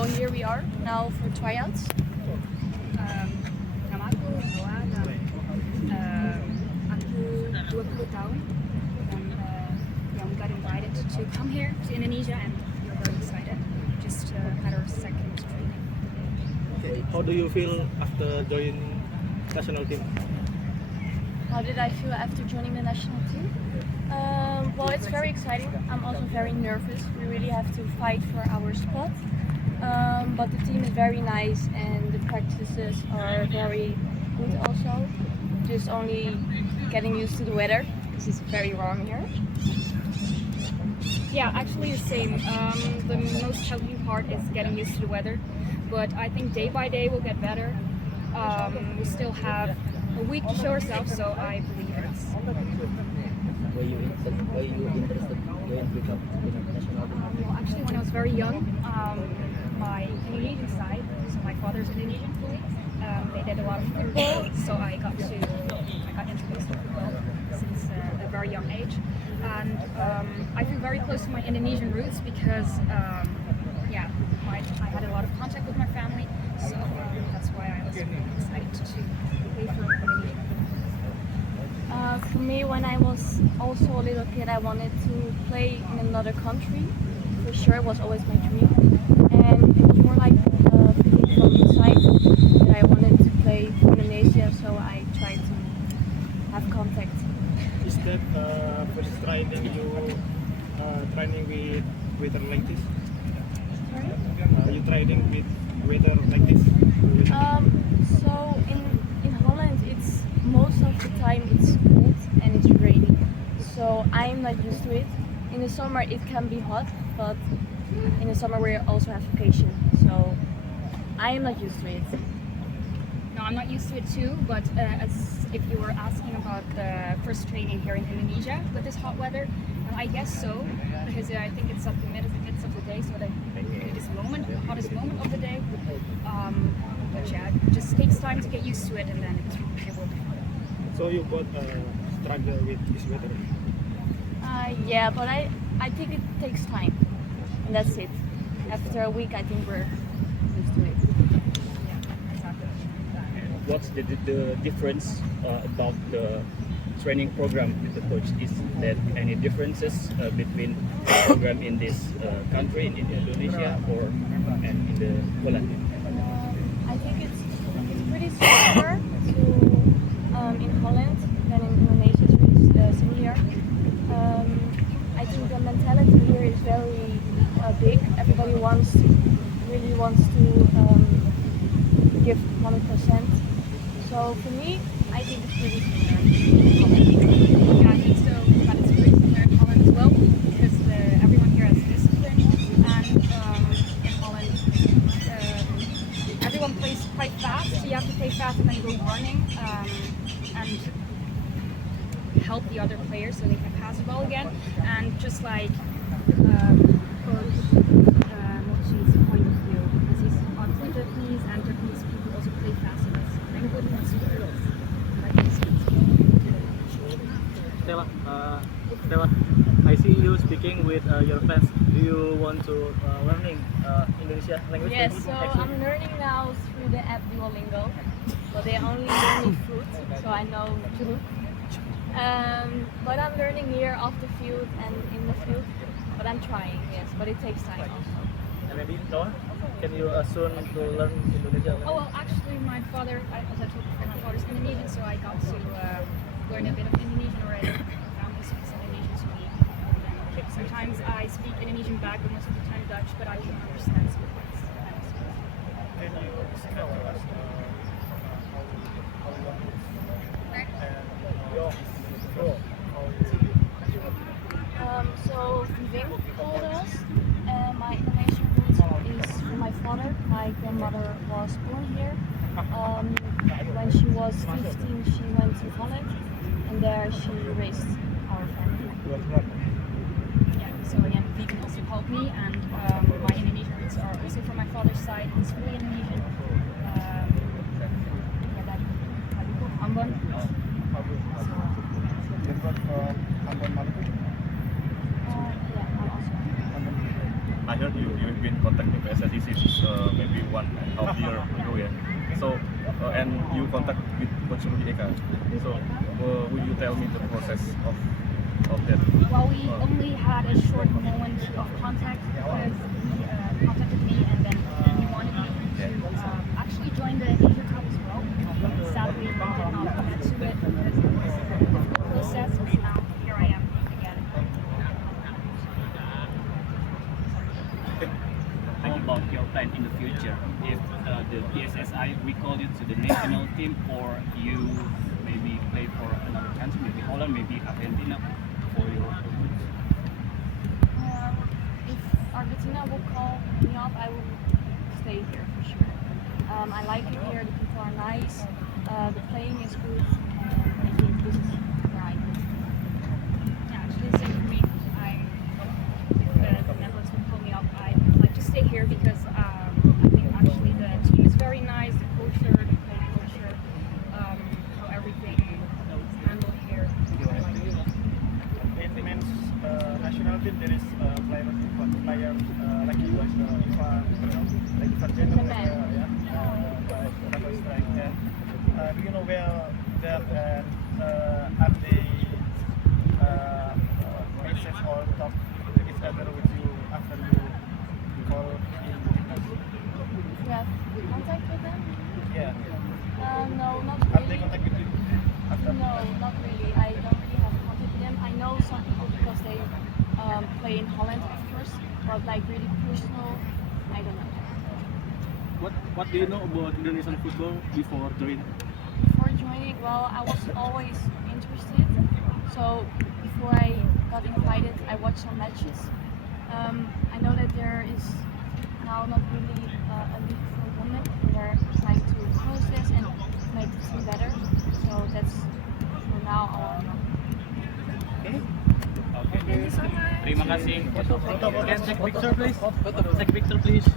So here we are now for tryouts. Nama aku Noah dan aku 20 tahun dan we got invited to come here to Indonesia and we're very excited. Just had our second training. Okay. How do you feel after joining national team? How did I feel after joining the national team? Well, it's very exciting. I'm also very nervous. We really have to fight for our spot. But the team is very nice and the practices are very good also. Just only getting used to the weather because it's very warm here. Yeah, actually the same. The most challenging part is getting used to the weather, but I think day by day we'll get better. We still have a week to show ourselves, so I believe in us. Were you interested when you got to the national team? Well, actually, when I was very young, my Indonesian side, so my father's Indonesian fully, they did a lot of football, so I got introduced to football since a very young age, and I feel very close to my Indonesian roots because, I had a lot of contact with my family, so that's why I was really excited to play for Indonesia. For me, when I was also a little kid, I wanted to play in another country. For sure, it was always my dream. And it was more like feeling from inside that I wanted to play for Indonesia, so I tried to have contact. Is that first training you training with weather like this? Sorry? You training with weather like this? So in Holland, it's most of the time it's cold and it's raining. So I'm not used to it. In the summer it can be hot, but in the summer we also have vacation. So I am not used to it. No, I'm not used to it too, but as if you were asking about the first training here in Indonesia with this hot weather, I guess so, because I think it's at the midst of the day, so the hottest moment of the day. But yeah, it just takes time to get used to it, and then it will be fun. So you got struggle with this weather? Yeah, but I think it takes time, and that's it. After a week, I think we're used to it. Yeah, exactly. What's the difference about the training program with the coach? Is there any differences between the program in this country, in Indonesia, and in the Holland? I think it's pretty similar to in Holland than in Indonesia. It's really similar. I think the mentality here is very big. Everybody really wants to give 100%. So for me, I think it's pretty similar. Yeah, I think so. But it's pretty similar in Holland as well, because everyone here has discipline, and in Holland, everyone plays quite fast. So you have to play fast and then go running and help the other players so they can pass the ball again. And just like Coach Mochi's point of view, because he's on Japanese, and Japanese people also play fast in this. And everybody wants to do this. Estella, I see you speaking with your friends. Do you want to learning Indonesia language? Yes, so I'm learning now through the app Duolingo. So they only learn me fruit, so I know Juru. But I'm learning here off the field and in the field. But I'm trying, yes, but it takes time also. And maybe Noah, can you soon to learn Indonesia? Oh, well, actually, my father, as I told before, my father's Indonesian, so I got to learn a bit of Indonesian already. My family speaks Indonesian to me. Sometimes I speak Indonesian back, but most of the time Dutch, but I can understand some words. Can you tell us how long and your role? So Viving told us my Indonesian roots is from my father. My grandmother was born here. When she was 15, she went to Holland, and there she raised our family. Yeah, so again, vegan also helped me, and my Indonesian roots are also from my father's side. He's fully Indonesian. Ambon. Yeah, I'm also. I heard you've been been contacting PSSI since maybe 1.5 year ago, yeah. So and you contact with Coach Rudi Eka. So will you tell me the process of that? Well, we only had a short moment of contact because he contacted me and then he wanted me to actually join the Asia Cup as well. Sadly, we did not get to it because it was a difficult process, but now here I am again. How about your plan in the future? If the PSSI recall you to the national team, or you maybe play for another country, maybe Holland, maybe Argentina, for your If Argentina will call me up, I will stay here for sure. I like it here. The people are nice. The playing is good. And I think this is where I live. Yeah, actually, same for me. If the Netherlands would call me up, I'd like to stay here because I think actually the team is very nice, the culture, the play culture, how everything is handled here. I like it. In men's national team, there is player like you, like Ivan, like Ivan Jenner, The man. double strike. And do you know where that are they message or talk each other with you after you call in? You have contact with them? Yeah. No, not Are they really. contact with you after? No, not really. I don't really have contact with them. I know some people because they play in Holland, of course, but like really personal, I don't know. What do you know about Indonesian football before joining? Before joining, well, I was always interested. So before I got invited, I watched some matches. I know that there is now not really a league for women. They're trying to process and make the team better. So that's for now all I know. Okay. Terima kasih. Can take picture please? Take picture please.